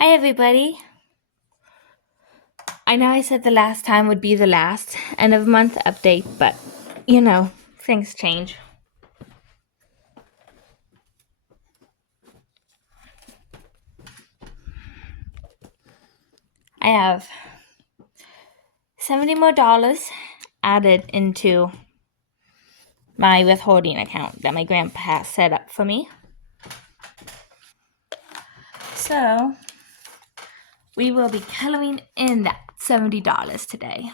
Hi, everybody. I know I said the last time would be the last end of month update, but things change. I have $70 more added into my withholding account that my grandpa has set up for me. So we will be coloring in that $70 today.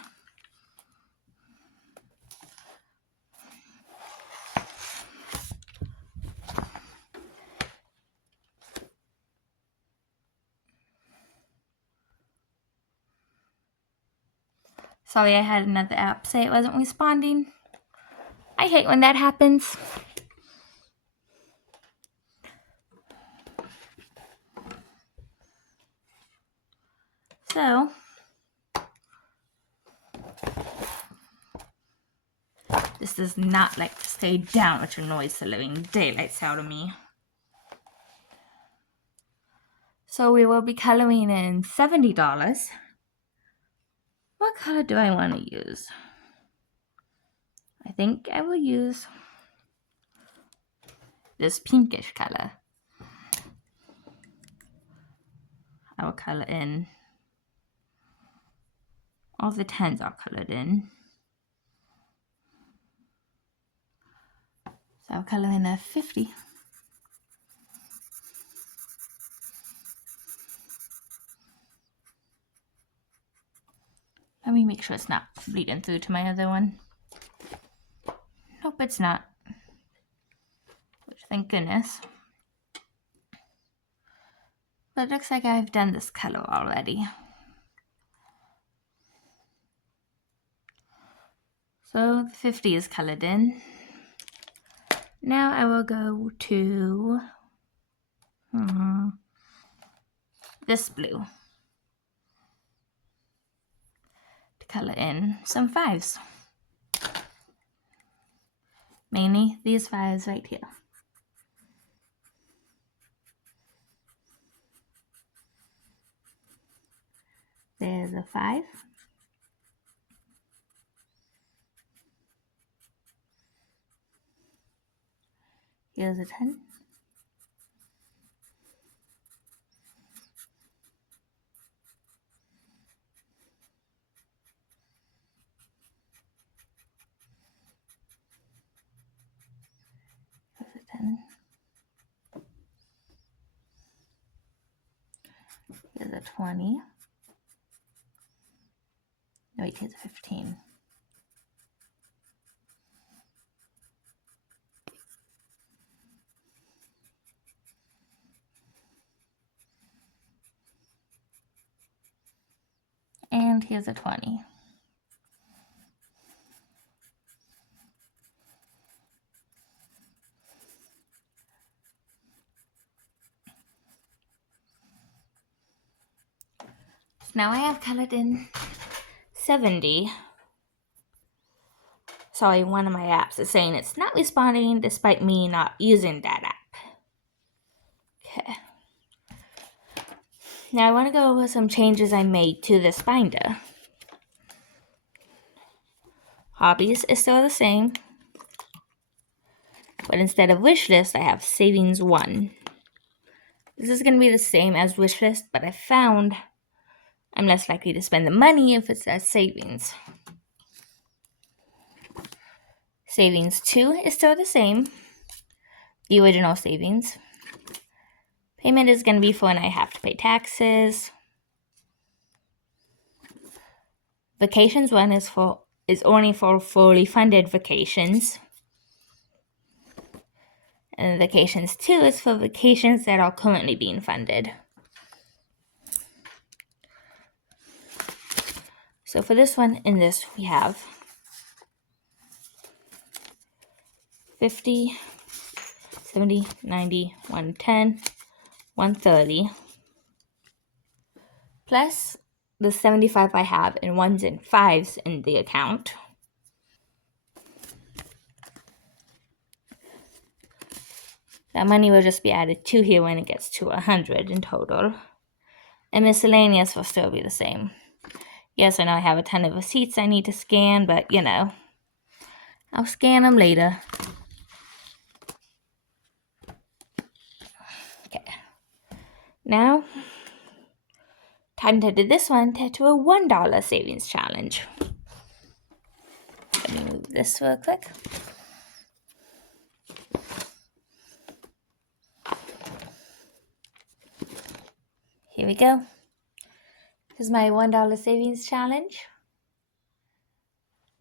Sorry, I had another app say it wasn't responding. I hate when that happens. So this does not like to stay down, which annoys the living daylights out of me. So we will be coloring in $70. What color do I want to use? I think I will use this pinkish color. I will color in. All the 10s are colored in. So I'll color in a 50. Let me make sure it's not bleeding through to my other one. Nope, it's not. Which, thank goodness. But it looks like I've done this color already. So the 50 is colored in. Now I will go to this blue to color in some 5s. Mainly these 5s right here. There's a 5. Here's a 10. Here's a 10. Here's a 20. No, wait, here's a 15. And here's a 20. So now I have colored in 70. Sorry, one of my apps is saying it's not responding despite me not using that app. Okay. Now I want to go over some changes I made to this binder. Hobbies is still the same, but instead of wish list, I have savings 1. This is going to be the same as wish list, but I found I'm less likely to spend the money if it says savings. Savings 2 is still the same, the original savings. Payment is going to be for when I have to pay taxes. Vacations 1 is only for fully funded vacations. And vacations 2 is for vacations that are currently being funded. So for this one and this, we have 50, 70, 90, 110, 130, plus the 75 I have in 1s and 5s in the account. That money will just be added to here when it gets to 100 in total. And miscellaneous will still be the same. Yes, I know I have a ton of receipts I need to scan, but you know, I'll scan them later. Okay. Now, time to do this one to a $1 savings challenge. Let me move this real quick. Here we go. This is my $1 savings challenge.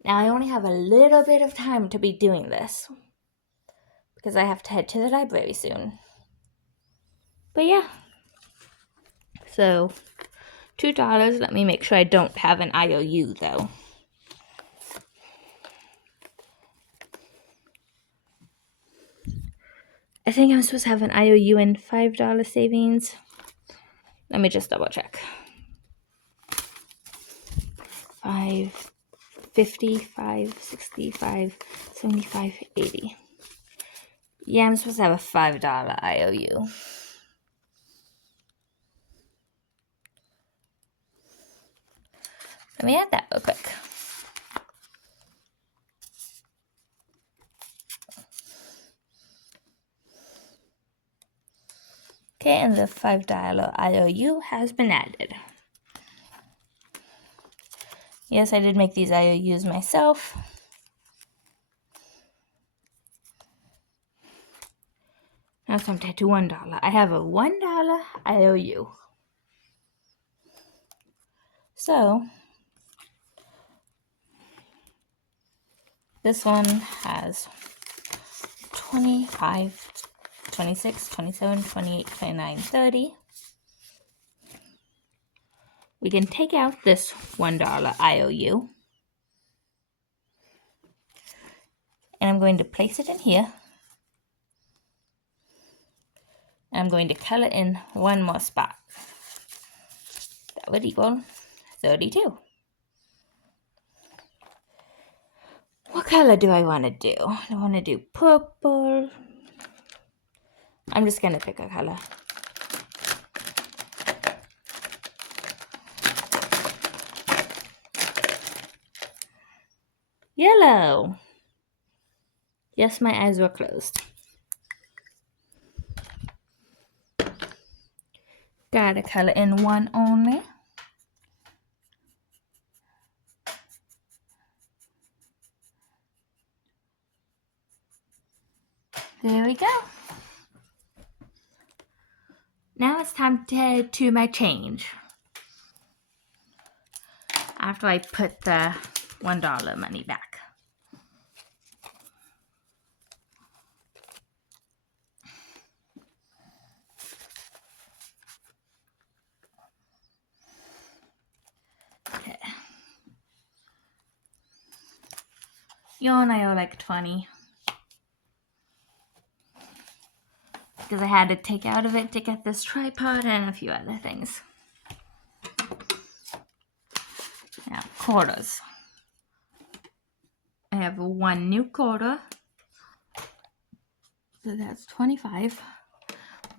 Now I only have a little bit of time to be doing this because I have to head to the library soon. But yeah. So, $2. Let me make sure I don't have an IOU though. I think I'm supposed to have an IOU and $5 savings. Let me just double check. 550, 565, 75, 80. Yeah, I'm supposed to have a $5 IOU. Let me add that real quick. Okay, and the $5 IOU has been added. Yes, I did make these IOUs myself. Now it's time to head to $1. I have a $1 IOU. So, this one has 25, 26, 27, 28, 29, 30. We can take out this $1 IOU. And I'm going to place it in here. And I'm going to color in one more spot. That would equal 32. What color do I want to do? I want to do purple. I'm just going to pick a color. Yellow. Yes, my eyes were closed. Gotta color in one only. There we go. Now it's time to head to my change. After I put the $1 money back. Okay. You and I owe like 20. Because I had to take out of it to get this tripod and a few other things. Now, quarters. I have one new quarter. So that's 25.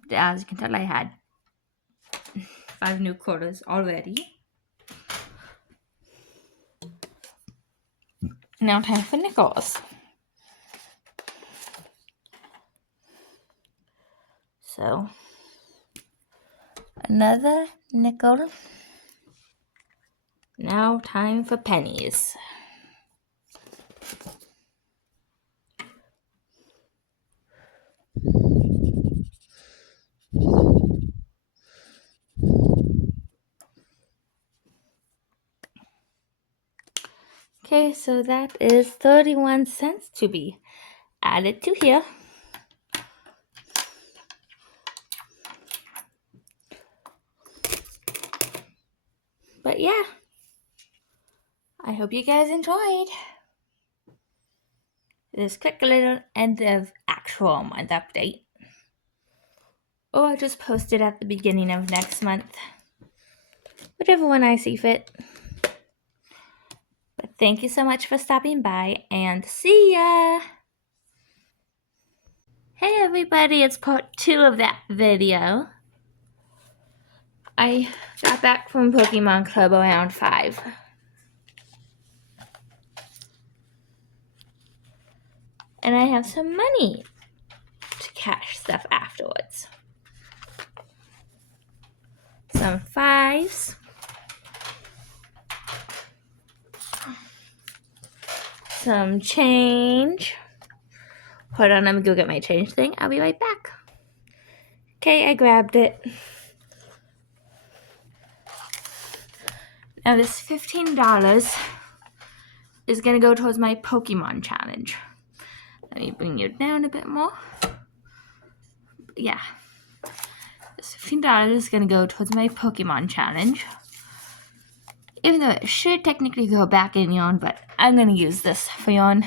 As you can tell, I had 5 new quarters already. Now time for nickels. So, another nickel. Now time for pennies. Okay, so that is 31 cents to be added to here. But yeah, I hope you guys enjoyed this quick little end of actual month update. Or I'll just post it at the beginning of next month. Whichever one I see fit. But thank you so much for stopping by and see ya! Hey everybody, it's part 2 of that video. I got back from Pokemon Club around 5. And I have some money to cash stuff afterwards. Some 5s. Some change. Hold on, let me go get my change thing. I'll be right back. Okay, I grabbed it. Now this $15 is going to go towards my Pokemon challenge. Let me bring you down a bit more. Yeah. This $15 is going to go towards my Pokemon challenge. Even though it should technically go back in Yon, but I'm going to use this for Yon.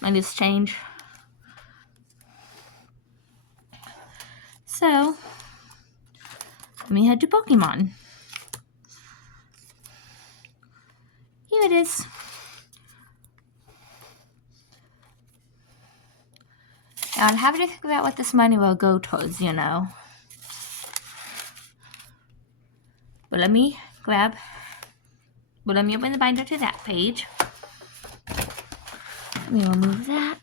My this change. So, let me head to Pokemon. Here it is. Now, I'll have to figure out what this money will go towards, you know. But let me open the binder to that page. Let me remove that.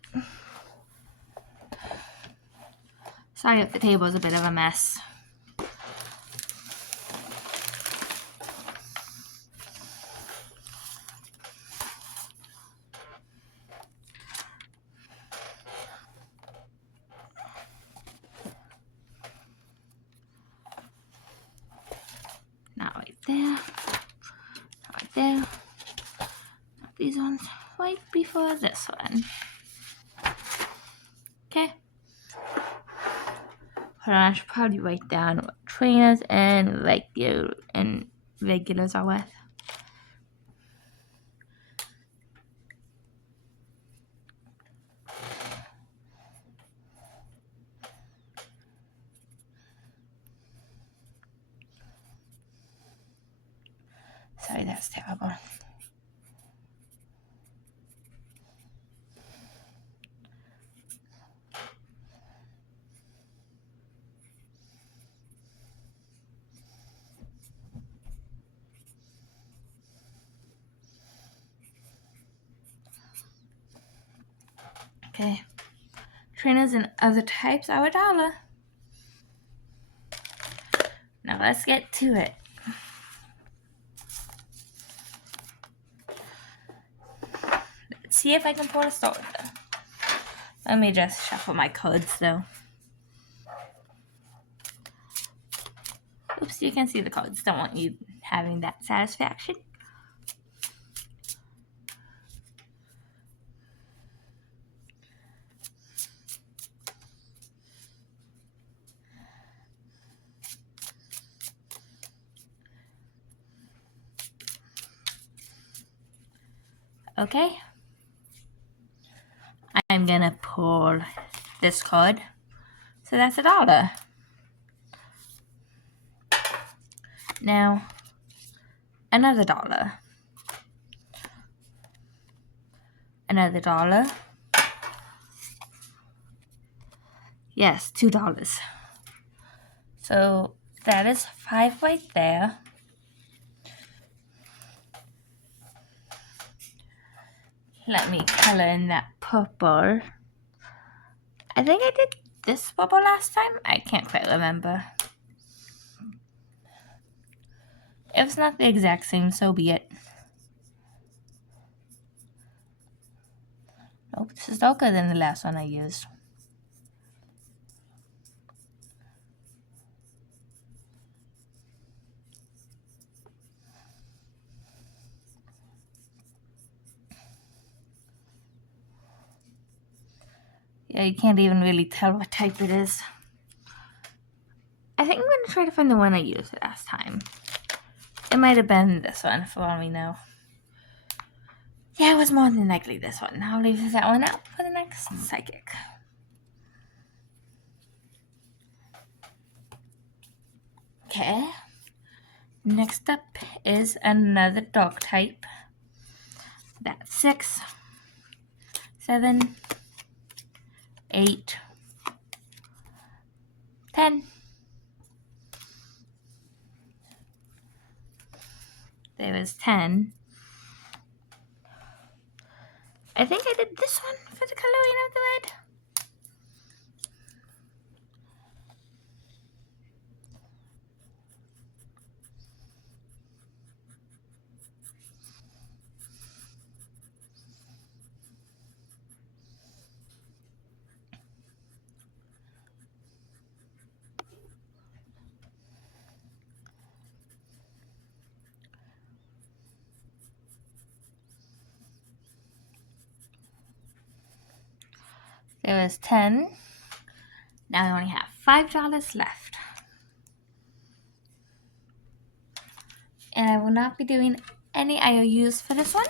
Sorry if the table is a bit of a mess. Not right there. Not right there. Not these ones. Right before this one. Okay. Hold on, I should probably write down what trainers and regulars are with. Sorry, that's terrible. Okay. Trainers and other types are $1. Now let's get to it. Let's see if I can pull a starter. Let me just shuffle my cards though. Oops, you can see the cards. Don't want you having that satisfaction. Okay. I'm gonna pull this card. So that's $1. Now, another $1. Another $1. Yes, $2. So that is 5 right there. Let me color in that purple. I think I did this purple last time. I can't quite remember. If it's not the exact same, so be it. Nope, this is darker than the last one I used. Yeah, you can't even really tell what type it is. I think I'm going to try to find the one I used last time. It might have been this one, for all we know. Yeah, it was more than likely this one. I'll leave that one out for the next psychic. Okay. Next up is another dog type. That's 6, 7, 8, 10. There was 10. I think I did this one for the coloring of the red. There was 10. Now I only have $5 left. And I will not be doing any IOUs for this one,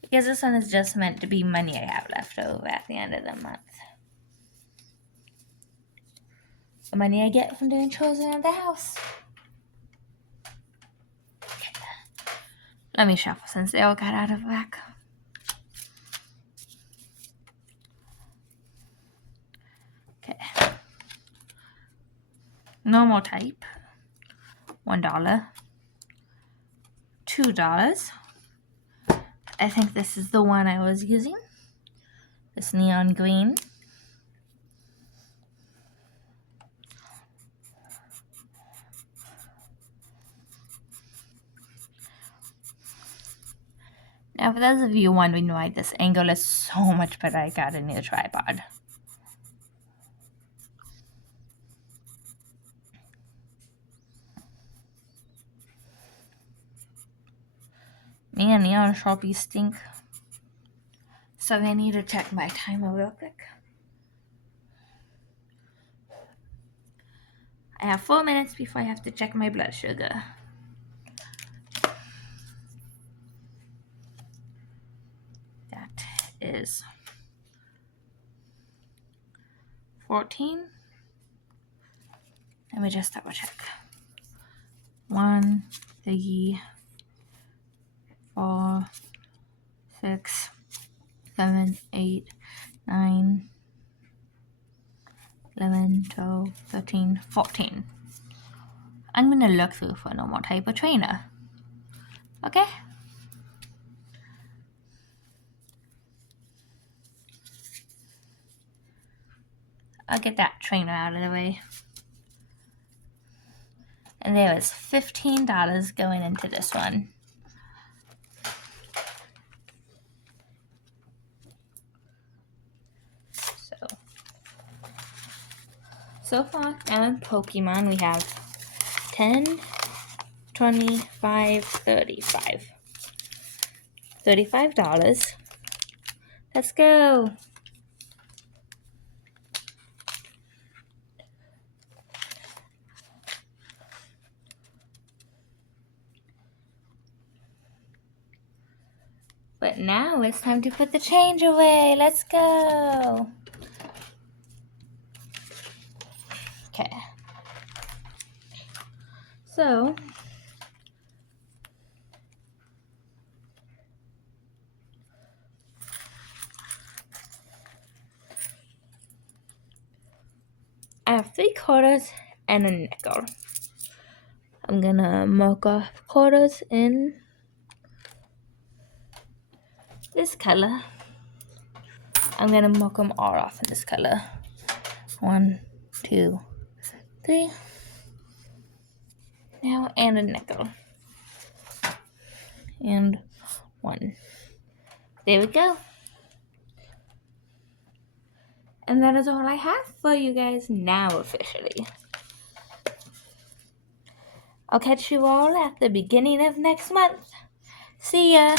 because this one is just meant to be money I have left over at the end of the month. The money I get from doing chores around the house. Okay. Let me shuffle since they all got out of whack. Okay. Normal type. $1. $2. I think this is the one I was using. This neon green. Now, for those of you wondering why this angle is so much better, I got a new tripod. Man, neon Sharpies stink. So I need to check my timer real quick. I have 4 minutes before I have to check my blood sugar. That is 14. Let me just double check. 1, 3, 4, 6, 7, 8, 9, 11, 12, 13, 14. I'm going to look through for a normal type of trainer. Okay? I'll get that trainer out of the way. And there was $15 going into this one. So far on Pokemon, we have 10, 25, 35. $35. Let's go. But now it's time to put the change away. Let's go. Okay. So, I have 3 quarters and a nickel. I'm gonna mark off quarters in this color. I'm gonna mark them all off in this color. 1, 2, 3. Now, and a nickel. And 1. There we go. And that is all I have for you guys now officially. I'll catch you all at the beginning of next month. See ya!